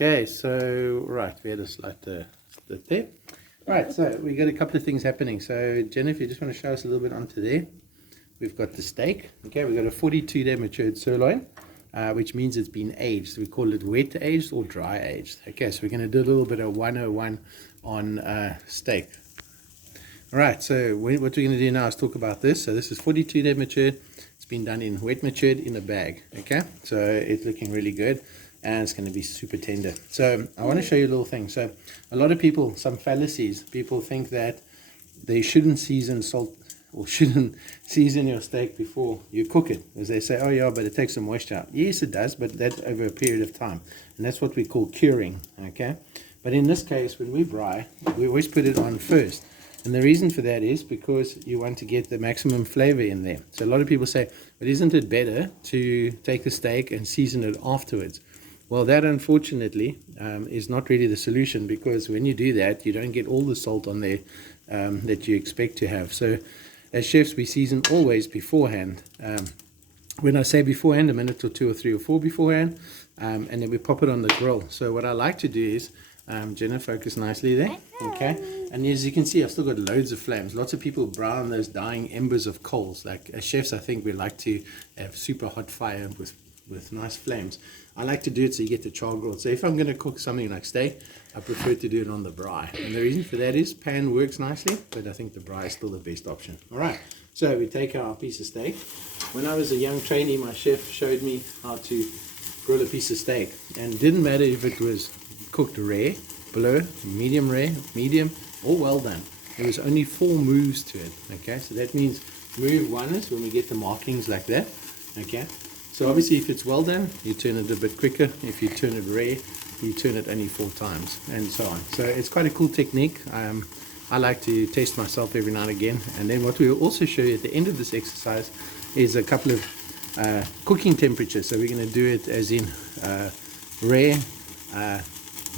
Okay, so right, we had a slight split there. Right, so we got a couple of things happening. So Jennifer, you just want to show us a little bit onto there. We've got the steak. Okay, we've got a 42-day matured sirloin, which means it's been aged. So we call it wet aged or dry aged. Okay, so we're going to do a little bit of 101 on steak. All right, so what we're going to do now is talk about this. So this is 42-day matured. It's been done in wet matured in a bag. Okay, so it's looking really good. And it's going to be super tender. So I want to show you a little thing. So a lot of people, some fallacies, people think that they shouldn't season salt or shouldn't season your steak before you cook it. As they say, oh yeah, but it takes some moisture out. Yes, it does, but that's over a period of time. And that's what we call curing, okay? But in this case, when we braai, we always put it on first. And the reason for that is because you want to get the maximum flavor in there. So a lot of people say, but isn't it better to take the steak and season it afterwards? Well, that unfortunately is not really the solution, because when you do that, you don't get all the salt on there that you expect to have. So as chefs, we season always beforehand. When I say beforehand, a minute or 2 or 3 or 4 beforehand, and then we pop it on the grill. So what I like to do is, Jenna, focus nicely there, okay? And as you can see, I've still got loads of flames. Lots of people brown those dying embers of coals. Like as chefs, I think we like to have super hot fire with nice flames. I like to do it so you get the char grilled. So if I'm going to cook something like steak, I prefer to do it on the braai. And the reason for that is pan works nicely, but I think the braai is still the best option. All right, so we take our piece of steak. When I was a young trainee, my chef showed me how to grill a piece of steak. And it didn't matter if it was cooked rare, bleu, medium rare, medium, or well done. There was only 4 moves to it, okay? So that means move 1 is when we get the markings like that, okay? So obviously if it's well done, you turn it a bit quicker. If you turn it rare, you turn it only 4 times, and so on. So it's quite a cool technique. I like to test myself every now and again. And then what we will also show you at the end of this exercise is a couple of cooking temperatures. So we're going to do it as in rare,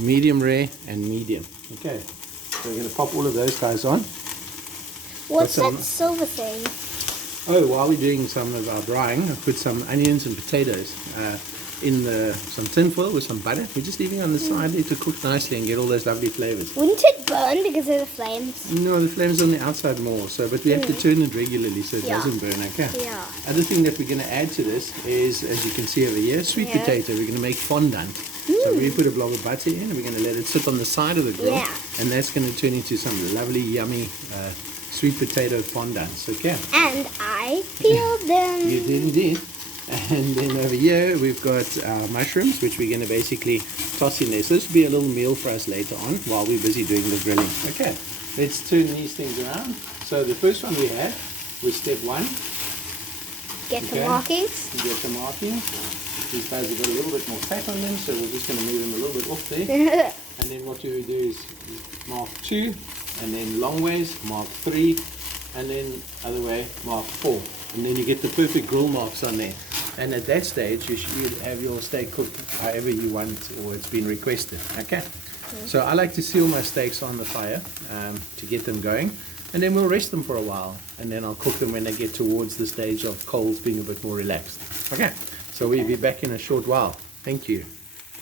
medium rare, and medium. Okay, so we're going to pop all of those guys on. What's that silver thing? Oh, while we're doing some of our drying, I put some onions and potatoes in some tin foil with some butter. We're just leaving on the side there to cook nicely and get all those lovely flavors. Wouldn't it burn because of the flames? No, the flames on the outside more. So, but we have to turn it regularly so it doesn't burn. Okay. Yeah. Other thing that we're going to add to this is, as you can see over here, sweet potato. We're going to make fondant. So we put a blob of butter in, and we're going to let it sit on the side of the grill, and that's going to turn into some lovely, yummy sweet potato fondants. Okay. And I peeled them. You did indeed. And then over here we've got our mushrooms, which we're going to basically toss in there. So this will be a little meal for us later on while we're busy doing the grilling. Okay, let's turn these things around. So the first one we had was step 1. Get the markings. Get the markings. These guys have got a little bit more fat on them, so we're just going to move them a little bit off there. And then what you do is mark 2, and then long ways, mark 3, and then other way, mark 4. And then you get the perfect grill marks on there. And at that stage, you should have your steak cooked however you want, or it's been requested. Okay? So I like to seal my steaks on the fire to get them going. And then we'll rest them for a while. And then I'll cook them when they get towards the stage of coals being a bit more relaxed. Okay? So we'll be back in a short while. Thank you.